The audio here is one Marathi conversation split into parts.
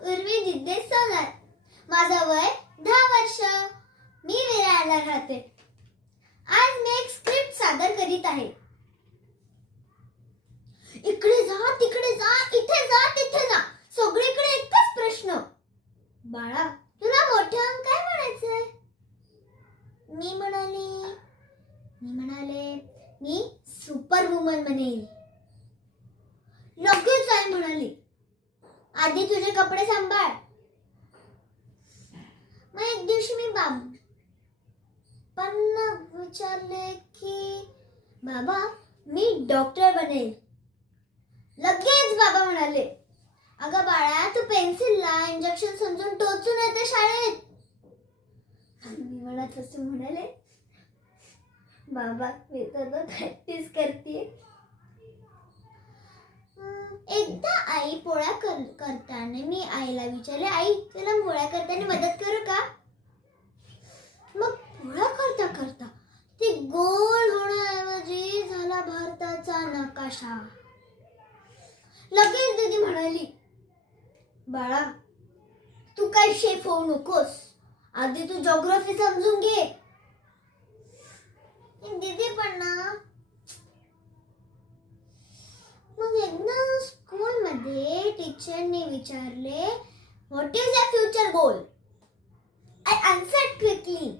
उर्वी जिद्देश सोनार. माझं वय 10 वर्ष. मी विरारला राहते. आज मी एक स्क्रिप्ट सादर करीत आहे. इकडे जा, तिकडे जा, इथे जा, तिथे जा, सगळीकडे एकच प्रश्न. बाळा, तुला मोठं होऊन काय म्हणायचंय? मी म्हणाले मी सुपर वुमन बनेल. लगेच आई म्हणाली, आधी तुझे कपडे सांभाळ. मग एक दिवशी मी बाबांना विचारले की बाबा, मी डॉक्टर बनेल. लगेच बाबा म्हणाले, अगं बाळा, तू पेन्सिलला इंजेक्शन समजून टोचून येते शाळेत. मी म्हणत असं म्हणाले, बाबा मी तर प्रॅक्टिस करते. एकदा आई पोळ्या करताना मी आईला विचारले, आई तुला पोळ्या करताना मदत करू का? मग पोळ्या करता करता ते गोल होण्याऐवजी झाला भारताचा नकाशा. लगेच दीदी म्हणाली, बाळा तू काय शेफ होऊ नकोस, आधी तू जिओग्राफी समजून घे. दीदी पण ना. मग एकदा स्कूलमध्ये टीचरने विचारले, what is your future goal? I answered quickly.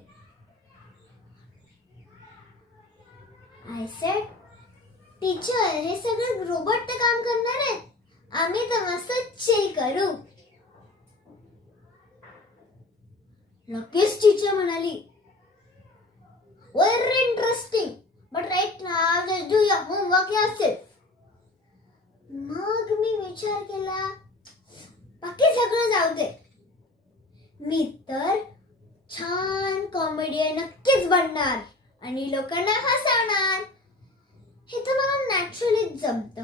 I said, teacher हे सगळे रोबोट ते काम करणार आहेत, आम्ही तर मस्त चिल करू. लगेच टीचर म्हणाली, very interesting, but right now let's do your homework yourself. मग मी विचार केला, बाकी सगळं जाऊ दे, मी तर छान कॉमेडियन नक्कीच बनणार आणि लोकांना हसवणार. हे तर मला नॅचरली जमतं.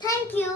Thank you.